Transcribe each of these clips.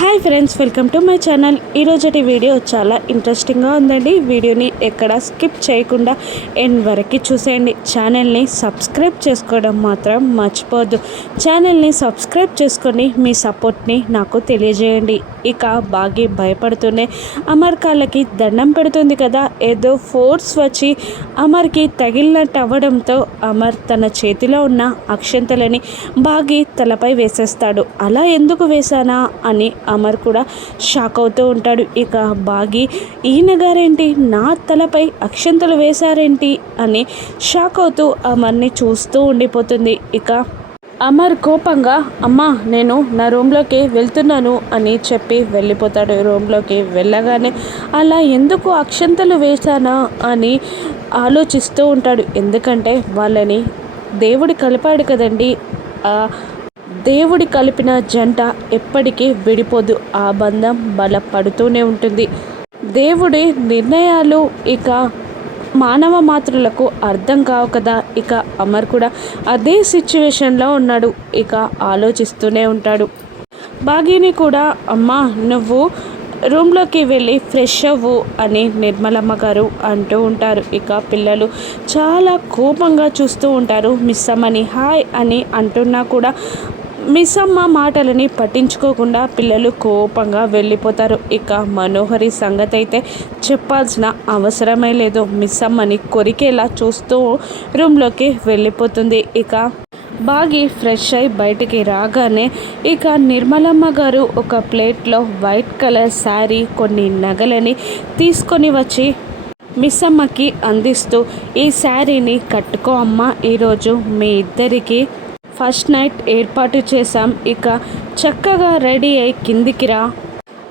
Hi friends welcome to my channel. ఈరోజటి video చాలా ఇంట్రెస్టింగ్గా ఉందండి. వీడియోని ఎక్కడ స్కిప్ చేయకుండా ఎండ్ వరకు చూసేయండి. ఛానల్ని సబ్స్క్రైబ్ చేసుకోవడం మాత్రం మర్చిపోద్దు ఛానల్ని సబ్స్క్రైబ్ చేసుకొని మీ సపోర్ట్ని నాకు తెలియజేయండి. ఇక బాగి భయపడుతూనే అమర్ కాళ్ళకి దండం పెడుతుంది కదా. ఏదో ఫోర్స్ వచ్చి అమర్కి తగిలినట్టు అవ్వడంతో అమర్ తన చేతిలో ఉన్న అక్షంతలని బాగి తలపై వేసేస్తాడు. అలా ఎందుకు వేశానా? అని అమర్ కూడా షాక్ అవుతూ ఉంటాడు. ఇక బాగి ఈయన గారేంటి? నా తలపై అక్షంతలు వేశారేంటి? అని షాక్ అవుతూ అమర్ని చూస్తూ ఉండిపోతుంది. ఇక అమర్ కోపంగా అమ్మా నేను నా రూమ్లోకి వెళ్తున్నాను అని చెప్పి వెళ్ళిపోతాడు. రూమ్లోకి వెళ్ళగానే అలా ఎందుకు అక్షంతలు వేశానా? అని ఆలోచిస్తూ ఉంటాడు. ఎందుకంటే వాళ్ళని దేవుడు కలిపాడు కదండి. దేవుడి కలిపిన జంట ఎప్పటికీ విడిపోదు. ఆ బంధం బలపడుతూనే ఉంటుంది. దేవుడి నిర్ణయాలు ఇక మానవ మాత్రులకు అర్థం కావు కదా. ఇక అమర్ కూడా అదే సిచ్యువేషన్లో ఉన్నాడు. ఇక ఆలోచిస్తూనే ఉంటాడు. బాగిని కూడా అమ్మ నువ్వు రూమ్లోకి వెళ్ళి ఫ్రెష్ అవ్వు అని నిర్మలమ్మ గారు అంటూ ఉంటారు. ఇక పిల్లలు చాలా కోపంగా చూస్తూ ఉంటారు. మిస్ అమ్మని హాయ్ అని అంటున్నా కూడా మిస్సమ్మ మాటలని పట్టించుకోకుండా పిల్లలు కోపంగా వెళ్ళిపోతారు. ఇక మనోహరి సంగతి అయితే చెప్పాల్సిన అవసరమే లేదు. మిస్సమ్మని కొరికేలా చూస్తూ రూమ్లోకి వెళ్ళిపోతుంది. ఇక బాగి ఫ్రెష్ అయి బయటికి రాగానే ఇక నిర్మలమ్మ గారు ఒక ప్లేట్లో వైట్ కలర్ శారీ కొన్ని నగలని తీసుకొని వచ్చి మిస్ అమ్మకి అందిస్తూ ఈ శారీని కట్టుకో అమ్మ ఈరోజు మీ ఇద్దరికి ఫస్ట్ నైట్ ఏర్పాటు చేశాం. ఇక చక్కగా రెడీ అయి కిందికి రా.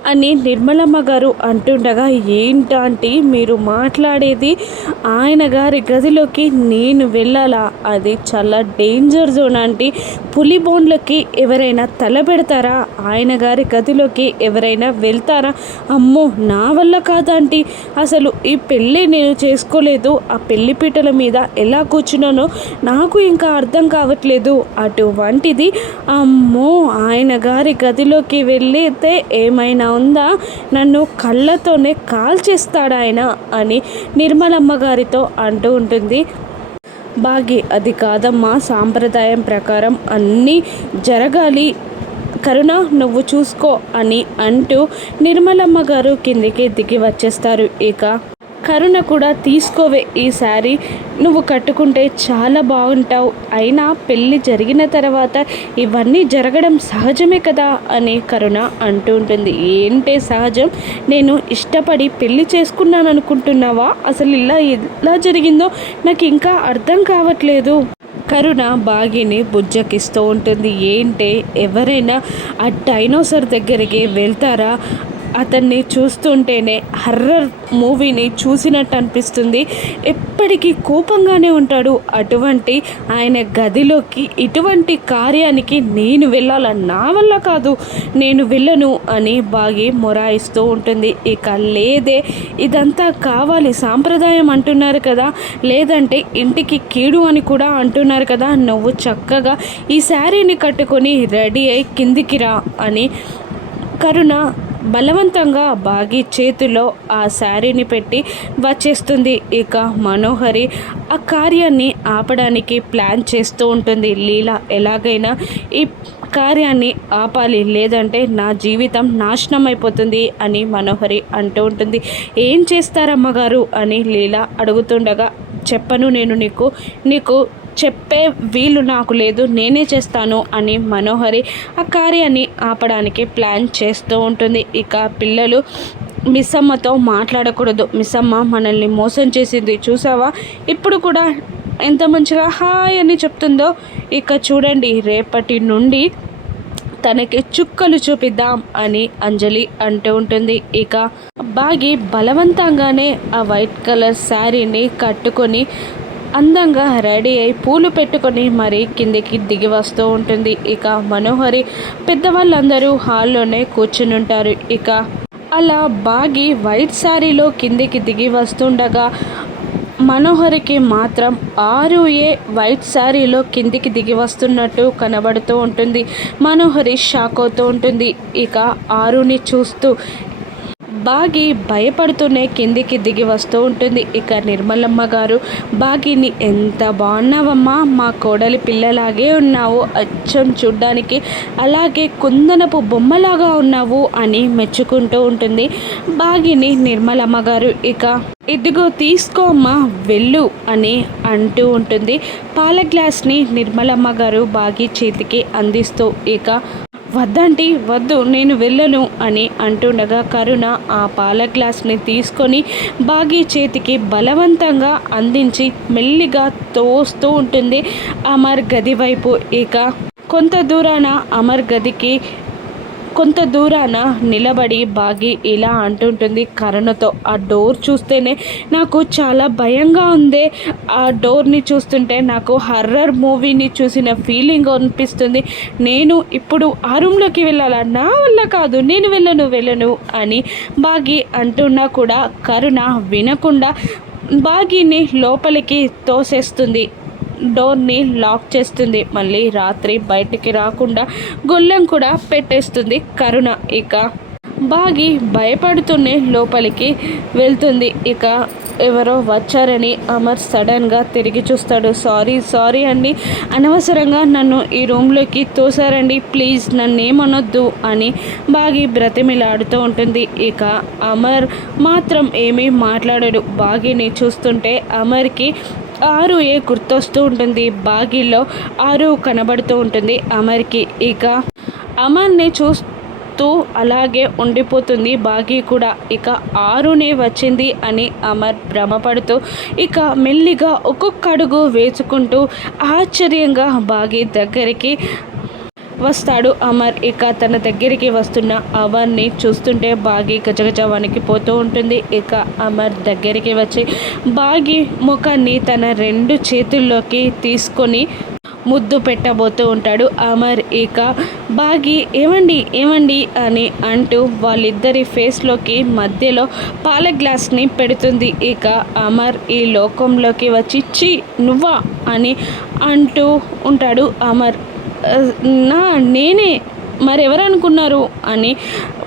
అని నిర్మలమ్మ గారు అంటుండగా ఏంటంటే మీరు మాట్లాడేది? ఆయన గారి గదిలోకి నేను వెళ్ళాలా? అది చాలా డేంజర్ జోన్ అంటే పులి బోన్లకి ఎవరైనా తలబెడతారా ఆయన గారి గదిలోకి ఎవరైనా వెళ్తారా? అమ్మో నా వల్ల కాదంటీ. అసలు ఈ పెళ్ళి నేను చేసుకోలేదు. ఆ పెళ్ళి పీటల మీద ఎలా కూర్చున్నానో నాకు ఇంకా అర్థం కావట్లేదు. అటువంటిది అమ్మో ఆయన గారి గదిలోకి వెళ్ళితే ఏమైనా ఉందా నన్ను కళ్ళతోనే కాల్చేస్తాడు ఆయన అని నిర్మలమ్మ గారితో అంటూ ఉంటుంది. బాగి అది కాదమ్మా. సాంప్రదాయం ప్రకారం అన్నీ జరగాలి. కరుణ నువ్వు చూసుకో అని అంటూ నిర్మలమ్మ గారు కిందికి దిగి వచ్చేస్తారు. ఇక కరుణ కూడా తీసుకోవే ఈ శారీ. నువ్వు కట్టుకుంటే చాలా బాగుంటావు. అయినా పెళ్ళి జరిగిన తర్వాత ఇవన్నీ జరగడం సహజమే కదా అని కరుణ అంటూ ఉంటుంది. ఏంటే సహజం? నేను ఇష్టపడి పెళ్ళి చేసుకున్నాను అనుకుంటున్నావా అసలు ఇలా ఎలా జరిగిందో నాకు ఇంకా అర్థం కావట్లేదు. కరుణ బాగిని బుజ్జకిస్తూ ఉంటుంది. ఏంటే ఎవరైనా ఆ డైనోసర్ దగ్గరికి వెళ్తారా? అతన్ని చూస్తుంటేనే హర్రర్ మూవీని చూసినట్టు అనిపిస్తుంది. ఎప్పటికీ కోపంగానే ఉంటాడు. అటువంటి ఆయన గదిలోకి ఇటువంటి కార్యానికి నేను వెళ్ళాల నా వల్ల కాదు. నేను వెళ్ళను అని బాగి మొరాయిస్తూ ఉంటుంది. ఇక లేదే ఇదంతా కావాలి సాంప్రదాయం అంటున్నారు కదా. లేదంటే ఇంటికి కీడు అని కూడా అంటున్నారు కదా. నువ్వు చక్కగా ఈ శారీని కట్టుకొని రెడీ అయి కిందికి రా అని కరుణ బలవంతంగా బాగి చేతిలో ఆ శారీని పెట్టి వచ్చేస్తుంది. ఇక మనోహరి ఆ కార్యాన్ని ఆపడానికి ప్లాన్ చేస్తూ ఉంటుంది. లీల ఎలాగైనా ఈ కార్యాన్ని ఆపాలి. లేదంటే నా జీవితం నాశనం అయిపోతుంది అని మనోహరి అంటూ ఉంటుంది. ఏం చేస్తారమ్మగారు? అని లీల అడుగుతుండగా చెప్పను నేను నీకు. నీకు చెప్పే వీలు నాకు లేదు నేనే చేస్తాను అని మనోహరి ఆ కార్యాన్ని ఆపడానికి ప్లాన్ చేస్తూ ఉంటుంది. ఇక పిల్లలు మిస్సమ్మతో మాట్లాడకూడదు. మిస్సమ్మ మనల్ని మోసం చేసింది చూసావా? ఇప్పుడు కూడా ఎంత మంచిగా హాయ్ అని చెప్తుందో ఇక చూడండి. రేపటి నుండి తనకి చుక్కలు చూపిద్దాం అని అంజలి అంటూ ఉంటుంది. ఇక బాగి బలవంతంగానే ఆ వైట్ కలర్ శారీని కట్టుకొని అందంగా రెడీ అయి పూలు పెట్టుకొని మరి కిందికి దిగి వస్తూ ఉంటుంది. ఇక మనోహరి పెద్దవాళ్ళందరూ హాల్లోనే కూర్చుని ఉంటారు ఇక అలా బాగి వైట్ శారీలో కిందికి దిగి వస్తుండగా మనోహరికి మాత్రం ఆరు ఏ వైట్ శారీలో కిందికి దిగి వస్తున్నట్టు కనబడుతూ ఉంటుంది. మనోహరి షాక్ అవుతూ ఉంటుంది. ఇక ఆరుని చూస్తూ బాగి భయపడుతూనే కిందికి దిగి వస్తూ ఉంటుంది. ఇక నిర్మలమ్మ గారు బాగిని ఎంత బాగున్నావమ్మా? మా కోడలి పిల్లలాగే ఉన్నావు. అచ్చం చూడ్డానికి అలాగే కుందనపు బొమ్మలాగా ఉన్నావు అని మెచ్చుకుంటూ ఉంటుంది బాగిని నిర్మలమ్మ గారు. ఇక ఇదిగో తీసుకోమ్మా వెళ్ళు అని అంటూ ఉంటుంది. పాల గ్లాస్ని నిర్మలమ్మ గారు బాగి చేతికి అందిస్తూ ఇక వద్దంటి వద్దు నేను వెళ్ళను అని అంటుండగా కరుణ ఆ పాల గ్లాస్ని తీసుకొని బాగి చేతికి బలవంతంగా అందించి మెల్లిగా తోస్తూ ఉంటుంది అమర్ గది వైపు. ఇక కొంత దూరాన అమర్ గదికి కొంత దూరాన నిలబడి బాగి ఇలా అంటుంటుంది కరుణతో. ఆ డోర్ చూస్తేనే నాకు చాలా భయంగా ఉంది. ఆ డోర్ని చూస్తుంటే నాకు హర్రర్ మూవీని చూసిన ఫీలింగ్ అనిపిస్తుంది. నేను ఇప్పుడు ఆ రూమ్లోకి వెళ్ళాలా? నా వల్ల కాదు. నేను వెళ్ళను వెళ్ళను అని బాగి అంటున్నా కూడా కరుణ వినకుండా బాగిని లోపలికి తోసేస్తుంది. డోర్ని లాక్ చేస్తుంది. మళ్ళీ రాత్రి బయటికి రాకుండా గుళ్ళెం కూడా పెట్టేస్తుంది కరుణ. ఇక బాగి భయపడుతూనే లోపలికి వెళ్తుంది. ఇక ఎవరో వచ్చారని అమర్ సడన్గా తిరిగి చూస్తాడు. సారీ సారీ అండి. అనవసరంగా నన్ను ఈ రూమ్లోకి తోసారండి ప్లీజ్ నన్ను ఏమనొద్దు అని బాగి బ్రతిమిలాడుతూ ఉంటుంది. ఇక అమర్ మాత్రం ఏమీ మాట్లాడాడు. బాగిని చూస్తుంటే అమర్కి ఆరు ఏ గుర్తొస్తూ ఉంటుంది. బాగిల్లో ఆరు కనబడుతూ ఉంటుంది. అమర్కి ఇక అమర్ని చూస్తూ అలాగే ఉండిపోతుంది. బాగి కూడా ఇక ఆరునే వచ్చింది అని అమర్ భ్రమపడుతూ ఇక మెల్లిగా ఒక్కొక్క అడుగు వేసుకుంటూ ఆశ్చర్యంగా బాగి దగ్గరికి వస్తాడు. అమర్ ఇక తన దగ్గరికి వస్తున్న అవర్ని చూస్తుంటే బాగి గజగజ వణికిపోతూ ఉంటుంది. ఇక అమర్ దగ్గరికి వచ్చి బాగి ముఖాన్ని తన రెండు చేతుల్లోకి తీసుకొని ముద్దు పెట్టబోతూ ఉంటాడు. అమర్ ఇక బాగి ఏమండి ఏమండి? అని అంటూ వాళ్ళిద్దరి ఫేస్లోకి మధ్యలో పాల గ్లాస్ని పెడుతుంది. ఇక అమర్ ఈ లోకంలోకి వచ్చి చి నువ్వా? అని అంటూ ఉంటాడు అమర్. నా నేనే మరెవరు అనుకున్నారు అని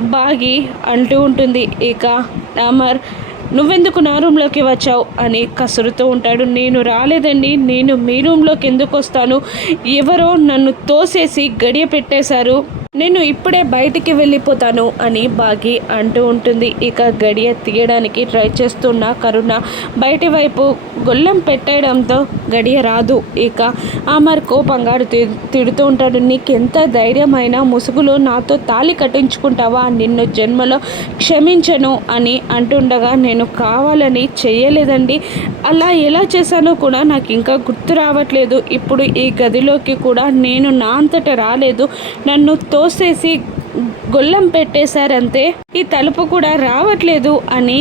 బాగి అంటూ ఉంటుంది. ఇక అమర్ నువ్వెందుకు నా రూమ్లోకి వచ్చావు? అని కసురుతూ ఉంటాడు. నేను రాలేదండి. నేను మీ రూమ్లోకి ఎందుకు వస్తాను? ఎవరో నన్ను తోసేసి గడియ పెట్టేశారు. నేను ఇప్పుడే బయటికి వెళ్ళిపోతాను అని బాగి అంటూ ఉంటుంది. ఇక గడియ తీయడానికి ట్రై చేస్తున్న కరుణ బయటి వైపు గొల్లెం పెట్టేయడంతో గడియ రాదు. ఇక అమర్ కోపంగా తిడుతూ ఉంటాడు. నీకెంత ధైర్యమైన ముసుగులో నాతో తాలి కట్టించుకుంటావా? నిన్ను జన్మలో క్షమించను అని అంటుండగా నేను కావాలని చేయలేదండి అలా ఎలా చేశానో కూడా నాకు ఇంకా గుర్తు రావట్లేదు. ఇప్పుడు ఈ గదిలోకి కూడా నేను నా అంతట రాలేదు. నన్ను తోసేసి గొల్లం పెట్టేశారంతే. ఈ తలుపు కూడా రావట్లేదు అని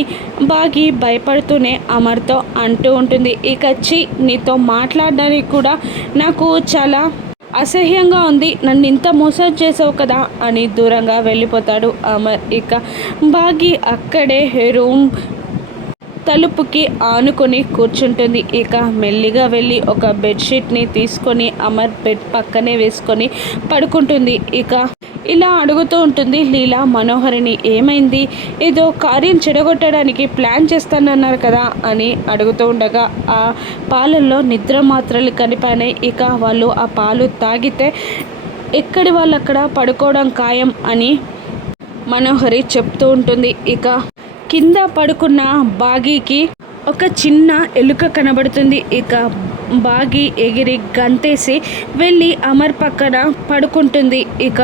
బాగి భయపడుతూనే అమర్తో అంటూ ఉంటుంది. ఇక చి నీతో మాట్లాడడానికి కూడా నాకు చాలా అసహ్యంగా ఉంది. నన్ను ఇంత మోసం చేసావు కదా అని దూరంగా వెళ్ళిపోతాడు అమర్ ఇక బాగి అక్కడే రూమ్ తలుపుకి ఆనుకొని కూర్చుంటుంది. ఇక మెల్లిగా వెళ్ళి ఒక బెడ్షీట్ని తీసుకొని అమర్ బెడ్ పక్కనే వేసుకొని పడుకుంటుంది. ఇక ఇలా అడుగుతూ ఉంటుంది లీలా మనోహరిని ఏమైంది? ఏదో కార్యం చెడగొట్టడానికి ప్లాన్ చేస్తానన్నారు కదా అని అడుగుతూ ఉండగా ఆ పాలల్లో నిద్ర మాత్రలు కనిపానాయి ఇక వాళ్ళు ఆ పాలు తాగితే ఎక్కడి వాళ్ళు అక్కడ పడుకోవడం ఖాయం అని మనోహరి చెప్తూ ఉంటుంది. ఇక కింద పడుకున్న బాగీకి ఒక చిన్న ఎలుక కనబడుతుంది. ఇక బాగి ఎగిరి గంతేసి వెళ్ళి అమర్ పక్కన పడుకుంటుంది. ఇక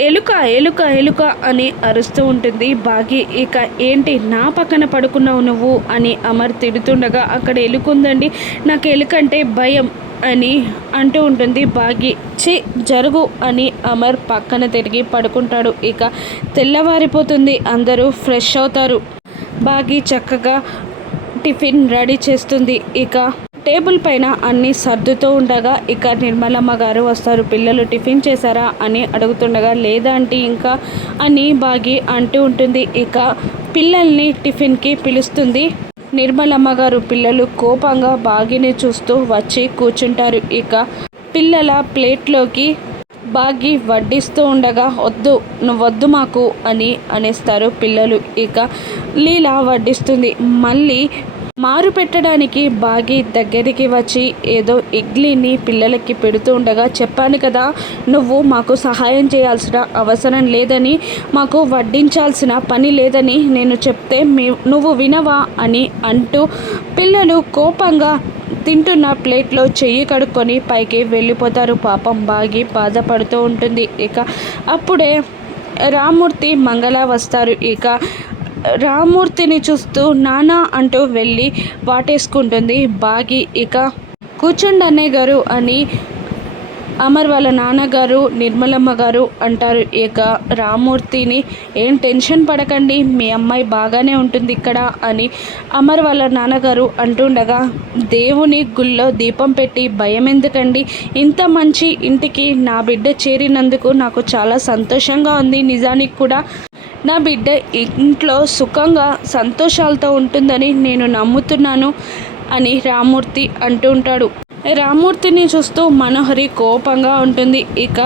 ఎలుక ఎలుక ఎలుక అని అరుస్తూ ఉంటుంది. బాగి ఇక ఏంటి నా పక్కన పడుకున్నావు నువ్వు? అని అమర్ తిడుతుండగా అక్కడ ఎలుకుందండి. నాకు ఎలుకంటే భయం అని అంటూ ఉంటుంది బాగి. చి జరుగు అని అమర్ పక్కన తిరిగి పడుకుంటాడు. ఇక తెల్లవారిపోతుంది అందరూ ఫ్రెష్ అవుతారు. బాగి చక్కగా టిఫిన్ రెడీ చేస్తుంది. ఇక టేబుల్ పైన అన్ని సర్దుతూ ఉండగా ఇక నిర్మలమ్మ గారు వస్తారు. పిల్లలు టిఫిన్ చేశారా అని అడుగుతుండగా లేదా అంటే ఇంకా అని బాగి అంటూ ఉంటుంది. ఇక పిల్లల్ని టిఫిన్కి పిలుస్తుంది. నిర్మలమ్మ గారు పిల్లలు కోపంగా బాగిని చూస్తూ వచ్చి కూర్చుంటారు. ఇక పిల్లల ప్లేట్లోకి బాగి వడ్డిస్తూ ఉండగా వద్దు నువ్వు వద్దు మాకు అని అనేస్తారు పిల్లలు. ఇక లీలా వడ్డిస్తుంది. మళ్ళీ మారు పెట్టడానికి బాగి దగ్గరికి వచ్చి ఏదో ఇడ్లీని పిల్లలకి పెడుతూ ఉండగా చెప్పాను కదా నువ్వు మాకు సహాయం చేయాల్సిన అవసరం లేదని మాకు వడ్డించాల్సిన పని లేదని నేను చెప్తే మీ నువ్వు వినవా అని అంటూ పిల్లలు కోపంగా తింటున్న ప్లేట్లో చెయ్యి కడుక్కొని పైకి వెళ్ళిపోతారు. పాపం బాగి బాధపడుతూ ఉంటుంది. ఇక అప్పుడే రామూర్తి మంగళ వస్తారు. ఇక రామూర్తిని చూస్తూ నానా అంటూ వెళ్ళి వాటేసుకుంటుంది బాగి. ఇక కూర్చుండి అన్నయ్య గారు అని అమర్ వాళ్ళ నాన్నగారు నిర్మలమ్మ గారు అంటారు. ఇక రామూర్తిని ఏం టెన్షన్ పడకండి మీ అమ్మాయి బాగానే ఉంటుంది ఇక్కడ అని అమర్ వాళ్ళ నాన్నగారు అంటుండగా దేవుని గుళ్ళో దీపం పెట్టి భయం ఎందుకండి? ఇంత మంచి ఇంటికి నా బిడ్డ చేరినందుకు నాకు చాలా సంతోషంగా ఉంది. నిజానికి కూడా నా బిడ్డ ఇంట్లో సుఖంగా సంతోషాలతో ఉంటుందని నేను నమ్ముతున్నాను అని రామూర్తి అంటూ ఉంటాడు. రామూర్తిని చూస్తూ మనోహరి కోపంగా ఉంటుంది. ఇక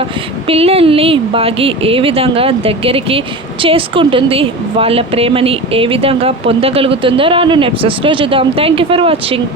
పిల్లల్ని బాగి ఏ విధంగా దగ్గరికి చేసుకుంటుంది వాళ్ళ ప్రేమని ఏ విధంగా పొందగలుగుతుందో రాను నెప్సెస్లో చూద్దాం. Thank you for watching